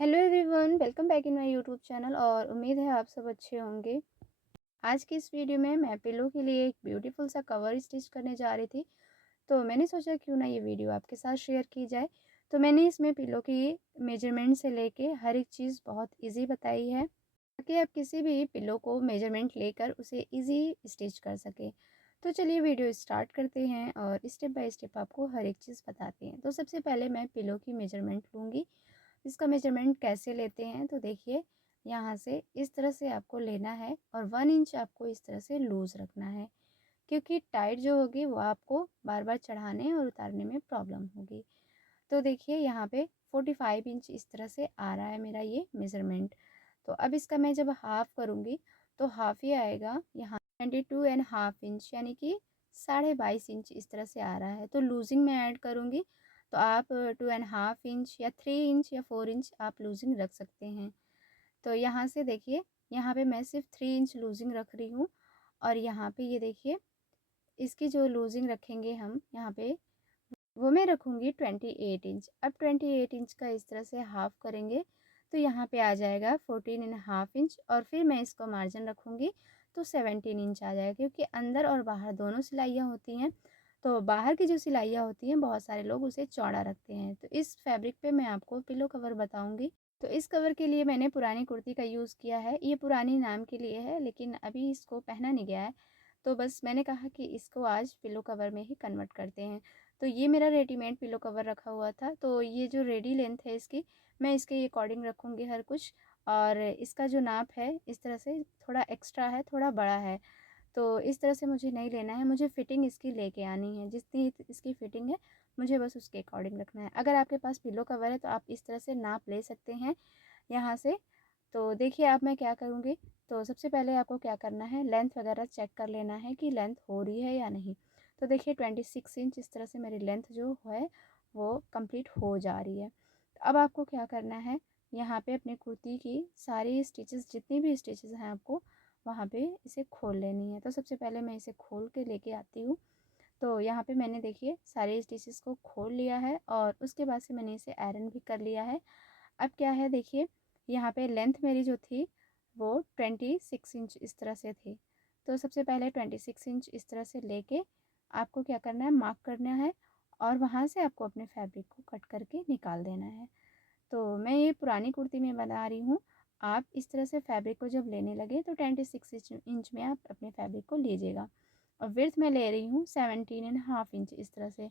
Hello everyone, welcome back in my YouTube channel और उम्मीद है आप सब अच्छे होंगे। आज की इस वीडियो में मैं पिलो के लिए एक ब्यूटीफुल सा कवर स्टिच करने जा रही थी। तो मैंने सोचा क्यों ना ये वीडियो आपके साथ शेयर की जाए। तो मैंने इसमें पिलो की मेजरमेंट से लेके हर एक चीज़ बहुत इजी बताई है ताकि आप किसी भी पिलो को मेजरमेंट लेकर उसे इजी स्टिच कर सकें। तो चलिए वीडियो स्टार्ट करते हैं और स्टेप बाय स्टेप आपको हर एक चीज़ बताते हैं। तो सबसे पहले मैं पिलो की मेजरमेंट लूँगी। इसका मेजरमेंट कैसे लेते हैं तो देखिए, यहाँ से इस तरह से आपको लेना है और 1 इंच आपको इस तरह से लूज़ रखना है, क्योंकि टाइट जो होगी वो आपको बार बार चढ़ाने और उतारने में प्रॉब्लम होगी। तो देखिए यहाँ पे 45 इंच इस तरह से आ रहा है मेरा ये मेज़रमेंट। तो अब इसका मैं जब हाफ़ करूँगी तो हाफ़ ही आएगा यहाँ 22.5 इंच, यानी कि 22.5 इंच इस तरह से आ रहा है। तो लूजिंग में ऐड करूँगी तो आप 2.5 इंच या 3 इंच या 4 इंच आप लूजिंग रख सकते हैं। तो यहाँ से देखिए, यहाँ पे मैं सिर्फ 3 इंच लूजिंग रख रही हूँ और यहाँ पे ये देखिए, इसकी जो लूजिंग रखेंगे हम यहाँ पे वो मैं रखूँगी 28 इंच। अब 28 इंच का इस तरह से हाफ़ करेंगे तो यहाँ पे आ जाएगा 14.5 इंच और फिर मैं इसको मार्जिन रखूँगी तो 17 इंच आ जाएगा, क्योंकि अंदर और बाहर दोनों सिलाइयाँ होती हैं। तो बाहर की जो सिलाइयाँ होती हैं बहुत सारे लोग उसे चौड़ा रखते हैं। तो इस फैब्रिक पे मैं आपको पिलो कवर बताऊँगी। तो इस कवर के लिए मैंने पुरानी कुर्ती का यूज़ किया है। ये पुरानी नाम के लिए है, लेकिन अभी इसको पहना नहीं गया है। तो बस मैंने कहा कि इसको आज पिलो कवर में ही कन्वर्ट करते हैं। तो ये मेरा रेडीमेड पिलो कवर रखा हुआ था, तो ये जो रेडी लेंथ है इसकी, मैं इसके अकॉर्डिंग रखूँगी हर कुछ। और इसका जो नाप है इस तरह से थोड़ा एक्स्ट्रा है, थोड़ा बड़ा है। तो इस तरह से मुझे नहीं लेना है, मुझे फ़िटिंग इसकी लेके आनी है। जितनी इसकी फ़िटिंग है मुझे बस उसके अकॉर्डिंग रखना है। अगर आपके पास पिलो कवर है तो आप इस तरह से नाप ले सकते हैं यहाँ से। तो देखिए अब मैं क्या करूँगी। तो सबसे पहले आपको क्या करना है, लेंथ वगैरह चेक कर लेना है कि लेंथ हो रही है या नहीं। तो देखिए 26 इंच इस तरह से मेरी लेंथ जो है वो कंप्लीट हो जा रही है। तो अब आपको क्या करना है, यहाँ पे अपनी कुर्ती की सारी स्टिचेस, जितनी भी स्टिचेस हैं आपको वहाँ पे इसे खोल लेनी है। तो सबसे पहले मैं इसे खोल के लेके आती हूँ। तो यहाँ पे मैंने देखिए सारे स्टिचेस को खोल लिया है और उसके बाद से मैंने इसे आयरन भी कर लिया है। अब क्या है देखिए, यहाँ पे लेंथ मेरी जो थी वो 26 इंच इस तरह से थी। तो सबसे पहले 26 इंच इस तरह से लेके आपको क्या करना है, मार्क करना है और वहाँ से आपको अपने फैब्रिक को कट करके निकाल देना है। तो मैं ये पुरानी कुर्ती में बना रही हूँ। आप इस तरह से फैब्रिक को जब लेने लगे तो 26 इंच में आप अपने फैब्रिक को लीजिएगा। और विड्थ मैं ले रही हूँ 17.5 इंच इस तरह से।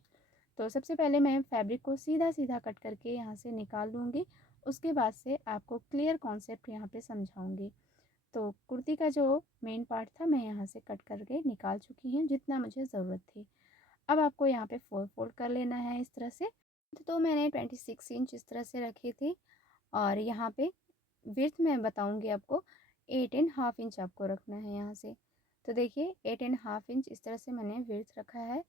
तो सबसे पहले मैं फैब्रिक को सीधा सीधा कट करके यहाँ से निकाल लूँगी। उसके बाद से आपको क्लियर कॉन्सेप्ट यहाँ पे समझाऊँगी। तो कुर्ती का जो मेन पार्ट था मैं यहाँ से कट करके निकाल चुकी हूँ जितना मुझे ज़रूरत थी। अब आपको यहाँ पे 4 फोल्ड कर लेना है इस तरह से। तो मैंने 26 इंच इस तरह से रखी थी और यहाँ पे विड्थ मैं बताऊँगी आपको 8.5 इंच आपको रखना है यहाँ से। तो देखिए 8.5 इंच इस तरह से मैंने विड्थ रखा है।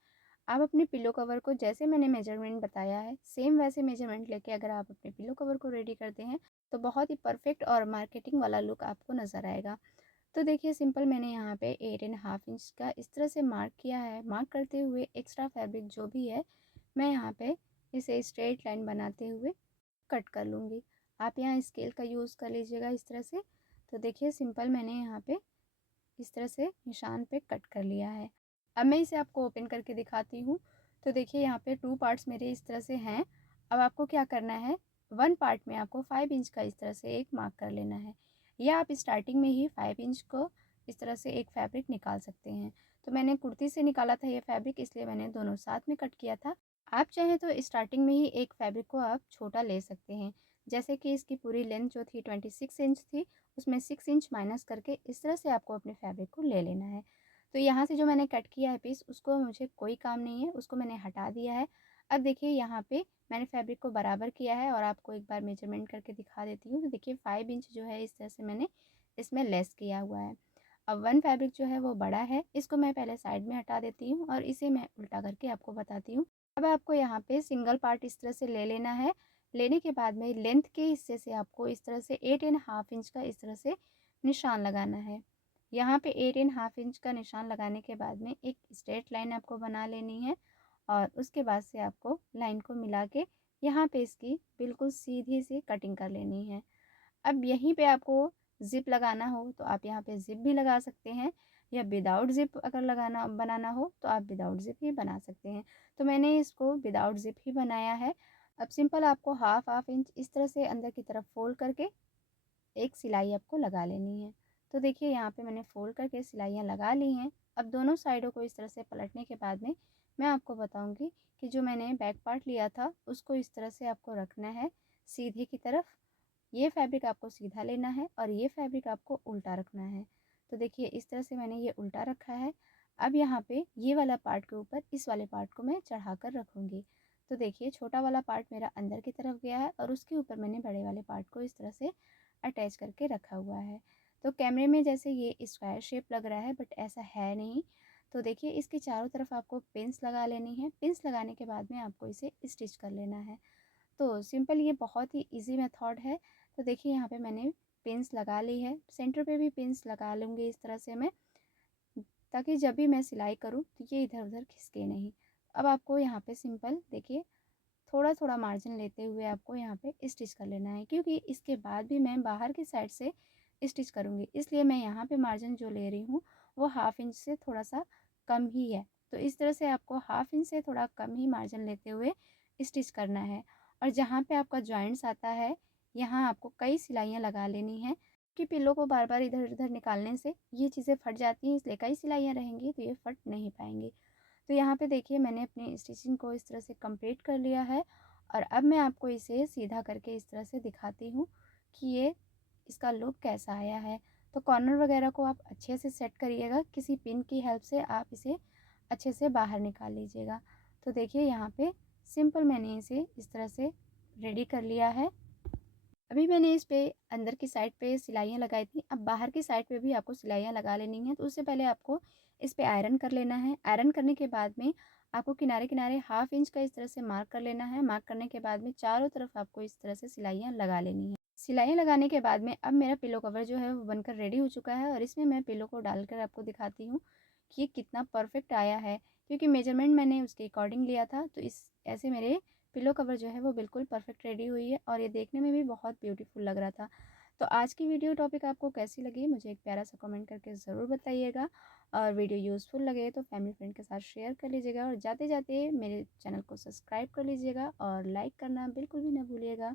आप अपने पिलो कवर को जैसे मैंने मेजरमेंट बताया है सेम वैसे मेजरमेंट लेके अगर आप अपने पिलो कवर को रेडी करते हैं तो बहुत ही परफेक्ट और मार्केटिंग वाला लुक आपको नज़र आएगा। तो देखिए सिंपल मैंने यहाँ पे 8.5 इंच का इस तरह से मार्क किया है। मार्क करते हुए एक्स्ट्रा फैब्रिक जो भी है मैं यहाँ पे इसे स्ट्रेट लाइन बनाते हुए कट कर लूँगी। आप यहाँ स्केल का यूज़ कर लीजिएगा इस तरह से। तो देखिए सिंपल मैंने यहाँ पे इस तरह से निशान पे कट कर लिया है। अब मैं इसे आपको ओपन करके दिखाती हूँ। तो देखिए यहाँ पे 2 पार्ट्स मेरे इस तरह से हैं। अब आपको क्या करना है, 1 पार्ट में आपको 5 इंच का इस तरह से एक मार्क कर लेना है, या आप स्टार्टिंग में ही 5 इंच को इस तरह से एक फैब्रिक निकाल सकते हैं। तो मैंने कुर्ती से निकाला था ये फैब्रिक, इसलिए मैंने दोनों साथ में कट किया था। आप चाहें तो स्टार्टिंग में ही एक फैब्रिक को आप छोटा ले सकते हैं। जैसे कि इसकी पूरी लेंथ जो थी 26 इंच थी, उसमें 6 इंच माइनस करके इस तरह से आपको अपने फैब्रिक को ले लेना है। तो यहाँ से जो मैंने कट किया है पीस, उसको मुझे कोई काम नहीं है, उसको मैंने हटा दिया है। अब देखिए यहाँ पे मैंने फैब्रिक को बराबर किया है और आपको एक बार मेजरमेंट करके दिखा देती हूँ। तो देखिए 5 इंच जो है इस तरह से मैंने इसमें लेस किया हुआ है। अब 1 फैब्रिक जो है वो बड़ा है, इसको मैं पहले साइड में हटा देती हूँ और इसे मैं उल्टा करके आपको बताती हूँ। अब आपको यहाँ पे सिंगल पार्ट इस तरह से ले लेना है। लेने के बाद में लेंथ के हिस्से से आपको इस तरह से 8.5 इंच का इस तरह से निशान लगाना है। यहाँ पे 8.5 इंच का निशान लगाने के बाद में एक स्ट्रेट लाइन आपको बना लेनी है और उसके बाद से आपको लाइन को मिला के यहाँ पे इसकी बिल्कुल सीधी सी कटिंग कर लेनी है। अब यहीं पे आपको ज़िप लगाना हो तो आप यहाँ पे ज़िप भी लगा सकते हैं, या विदाउट ज़िप अगर लगाना बनाना हो तो आप विदाउट ज़िप ही बना सकते हैं। तो मैंने इसको विदाउट ज़िप ही बनाया है। अब सिंपल आपको हाफ इंच इस तरह से अंदर की तरफ फ़ोल्ड करके एक सिलाई आपको लगा लेनी है। तो देखिए यहाँ पे मैंने फ़ोल्ड करके सिलाइयाँ लगा ली हैं। अब दोनों साइडों को इस तरह से पलटने के बाद में मैं आपको बताऊँगी कि जो मैंने बैक पार्ट लिया था उसको इस तरह से आपको रखना है सीधे की तरफ। ये फैब्रिक आपको सीधा लेना है और ये फैब्रिक आपको उल्टा रखना है। तो देखिए इस तरह से मैंने ये उल्टा रखा है। अब यहाँ पे ये वाला पार्ट के ऊपर इस वाले पार्ट को मैं चढ़ा कर रखूँगी। तो देखिए छोटा वाला पार्ट मेरा अंदर की तरफ गया है और उसके ऊपर मैंने बड़े वाले पार्ट को इस तरह से अटैच करके रखा हुआ है। तो कैमरे में जैसे ये स्क्वायर शेप लग रहा है बट ऐसा है नहीं। तो देखिए इसके चारों तरफ आपको पिन्स लगा लेनी है। पिन्स लगाने के बाद में आपको इसे स्टिच कर लेना है। तो सिंपल ये बहुत ही इजी मेथड है। तो देखिए यहाँ पे मैंने पिन्स लगा ली है। सेंटर पे भी पिन्स लगा लूँगी इस तरह से मैं, ताकि जब भी मैं सिलाई करूँ तो ये इधर उधर खिसके नहीं। अब आपको यहाँ पे सिंपल देखिए थोड़ा थोड़ा मार्जिन लेते हुए आपको यहाँ पे स्टिच कर लेना है, क्योंकि इसके बाद भी मैं बाहर की साइड से स्टिच करूँगी, इसलिए मैं यहाँ पे मार्जिन जो ले रही हूँ वो हाफ इंच से थोड़ा सा कम ही है। तो इस तरह से आपको हाफ इंच से थोड़ा कम ही मार्जिन लेते हुए स्टिच करना है। और जहाँ पे आपका जॉइंट्स आता है यहाँ आपको कई सिलाइयाँ लगा लेनी है, कि पिल्लों को बार बार इधर उधर निकालने से ये चीज़ें फट जाती हैं, इसलिए कई सिलाइयाँ रहेंगी तो ये फट नहीं पाएंगी। तो यहाँ पे देखिए मैंने अपनी स्टिचिंग को इस तरह से कंप्लीट कर लिया है। और अब मैं आपको इसे सीधा करके इस तरह से दिखाती हूँ कि ये इसका लुक कैसा आया है। तो कॉर्नर वगैरह को आप अच्छे से सेट करिएगा, किसी पिन की हेल्प से आप इसे अच्छे से बाहर निकाल लीजिएगा। तो देखिए यहाँ पे सिंपल मैंने इसे इस तरह से रेडी कर लिया है। अभी मैंने इस पे अंदर की साइड पे सिलाइयाँ लगाई थी, अब बाहर की साइड पे भी आपको सिलाइयाँ लगा लेनी है। तो उससे पहले आपको इस पे आयरन कर लेना है। आयरन करने के बाद में आपको किनारे किनारे हाफ इंच का इस तरह से मार्क कर लेना है। मार्क करने के बाद में चारों तरफ आपको इस तरह से सिलाइयाँ लगा लेनी है। सिलाइयाँ लगाने के बाद में अब मेरा पिलो कवर जो है वो बनकर रेडी हो चुका है, और इसमें मैं पिलो को डालकर आपको दिखाती हूँ कि ये कितना परफेक्ट आया है, क्योंकि मेजरमेंट मैंने उसके अकॉर्डिंग लिया था। तो इस ऐसे मेरे पिलो कवर जो है वो बिल्कुल परफेक्ट रेडी हुई है, और ये देखने में भी बहुत ब्यूटीफुल लग रहा था। तो आज की वीडियो टॉपिक आपको कैसी लगी मुझे एक प्यारा सा कमेंट करके ज़रूर बताइएगा। और वीडियो यूज़फुल लगे तो फैमिली फ्रेंड के साथ शेयर कर लीजिएगा, और जाते जाते मेरे चैनल को सब्सक्राइब कर लीजिएगा और लाइक करना बिल्कुल भी ना भूलिएगा।